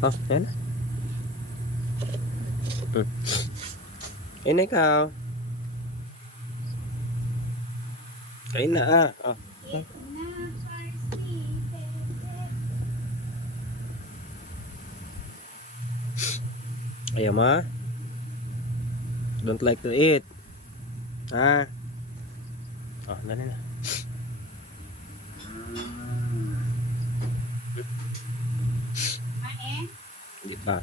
Oh, yan na. Ayun na ikaw. Kain na Oh. Ayaw ma? Don't like to eat. Oh, dali na. Hindi pa.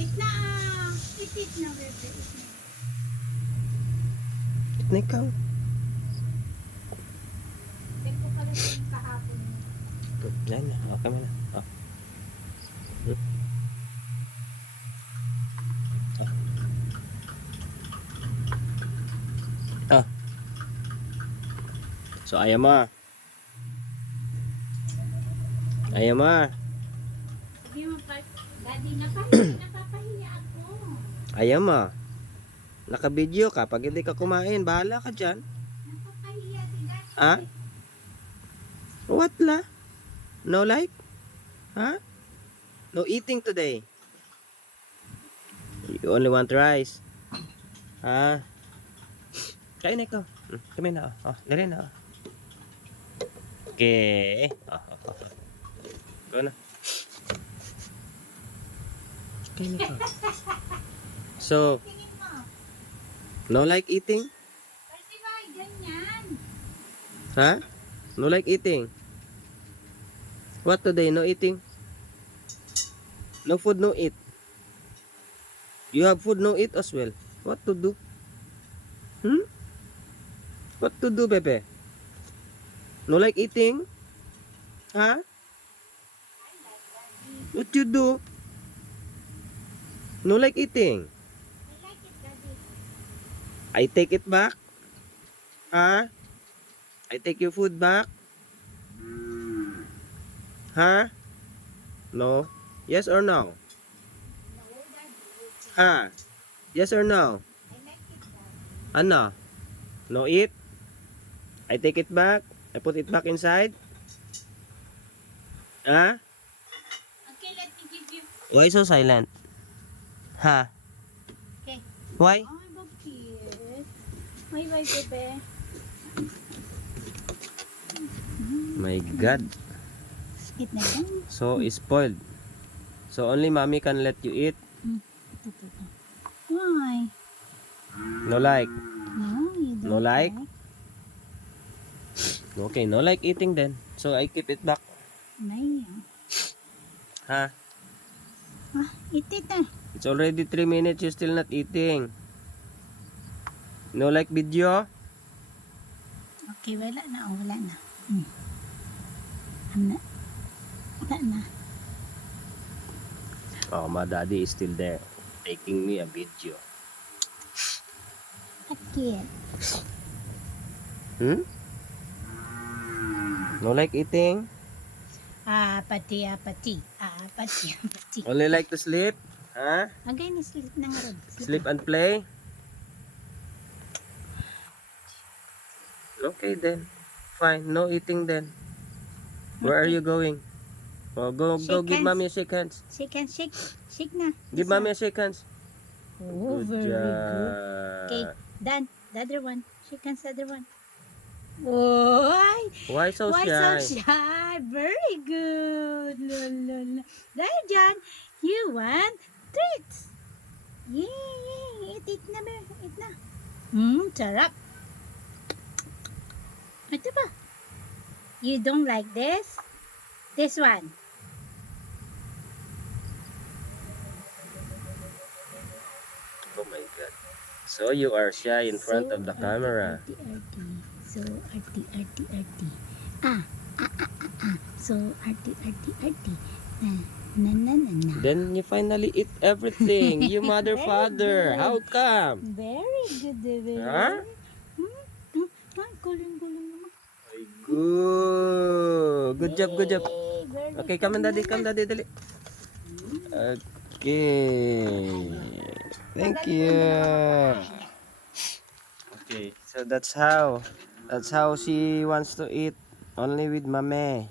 Eat na Eat na, bebe. Eat na ikaw. Tek ko pala yung kahapon. Yan na. Okay mo na. So ayaw mo. Ayaw mo. Hindi mo pa, Daddy, napapahiya ako. Ayaw mo. Naka-video ka. Pag hindi ka kumain, bahala ka dyan. Napapahiya si Daddy. What la? No like? No eating today. You only want rice. Kain na ikaw. Kami na. Dali na. Okay. Go na. Kain na ikaw. So, Tingin mo. no like eating? Kasi ba, ganyan. No like eating? What today? No eating? No food, no eat. You have food, no eat as well. What to do? What to do, Pepe? No like eating? What you do? No like eating? I like it, Daddy. I take it back? I take your food back? No? Yes or no? No, Daddy. Yes or no? I like it, Daddy. Ano? No eat? I take it back? I put it back inside? Okay, let me give you. Why so silent? Okay. Why? Oh, bakit? May bebe. My God. Eat na yan. So spoiled. So only mommy can let you eat? Why? No like? No, you don't No like? Okay, no like eating then. So I keep it back. May. Eat it na. It's already 3 minutes, you're still not eating. No like video? Okay, wala na. Wala na. Wala na. Oh, my daddy is still there, taking me a video. Okay. No like eating? Pati. Only like to sleep? Agay ni sleep na nga rin. Sleep and play? Okay then. Fine, no eating then. Where are you going? Oh, go Shake give hands. mommy a shake hands. Shake and shake. Shake na. Give mommy a shake hands. Oh, Good very good. job. Okay, done. The other one. Shake hands, the other one. Why? Why so Why shy? so shy? Very good. There, John. You want treats. Yay. Eat na ba? Eat na. Sarap. Ito ba? You don't like this? This one. Oh my God. So you are shy in front of the camera. So arty. So arty. Na. Then you finally eat everything. You mother father. How come? Very good, baby. Guling naman. Good. Good job. Very Okay, good come on, daddy. naman. Come, daddy. Dali. Okay. Thank you. Okay, so that's how she wants to eat, only with mame.